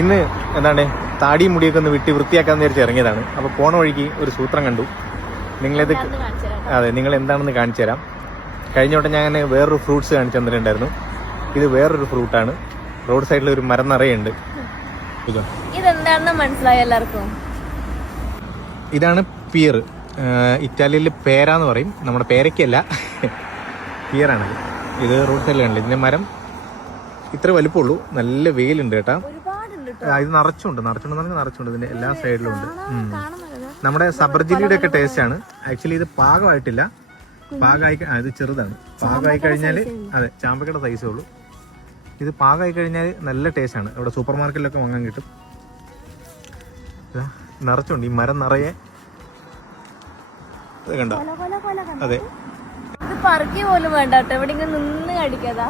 ഇന്ന് എന്താണ് താടിയും മുടിയൊക്കെ ഒന്ന് വെട്ടി വൃത്തിയാക്കാന്ന് വിചാരിച്ച് ഇറങ്ങിയതാണ്. അപ്പോൾ പോണ വഴിക്ക് ഒരു സൂത്രം കണ്ടു. നിങ്ങളിത് അതെ നിങ്ങൾ എന്താണെന്ന് കാണിച്ചു തരാം. കഴിഞ്ഞ വട്ടം ഞാൻ വേറൊരു ഫ്രൂട്ട്സ് കാണിച്ചു തന്നിട്ടുണ്ടായിരുന്നു. ഇത് വേറൊരു ഫ്രൂട്ടാണ്. റോഡ് സൈഡിൽ ഒരു മരം നിറയുണ്ട്. ഇതെന്താണെന്ന് മനസ്സിലായി എല്ലാവർക്കും? ഇതാണ് പിയർ. ഇറ്റാലിയിൽ പേരാന്ന് പറയും. നമ്മുടെ പേരയ്ക്കല്ല, പിയറാണത്. ഇത് റോഡ് സൈഡിൽ കണ്ടില്ല. ഇതിന്റെ മരം ഇത്ര വലിപ്പമുള്ളൂ. നല്ല വെയിലുണ്ട് കേട്ടാ. ഇത് നിറച്ചുണ്ട്. ഇതിന്റെ എല്ലാ സൈഡിലും ഉണ്ട്. നമ്മുടെ സബർജിലിയുടെ ഒക്കെ ടേസ്റ്റ് ആണ്. ആക്ച്വലി ഇത് പാകമായിട്ടില്ല. പാകമായി ഇത് ചെറുതാണ്. പാകമായി കഴിഞ്ഞാൽ അതെ ചാമ്പക്കയുടെ സൈസേ ഉള്ളൂ. ഇത് പാകമായി കഴിഞ്ഞാൽ നല്ല ടേസ്റ്റ് ആണ്. ഇവിടെ സൂപ്പർ മാർക്കറ്റിലൊക്കെ വാങ്ങാൻ കിട്ടും. നിറച്ചുണ്ട്. ഈ മരം നിറയെ കണ്ടോ? അതെ, ഇത് പറക്കി പോലും വേണ്ട കേട്ടോ. ഇവിടെ നിന്ന് കടിക്കാതാ.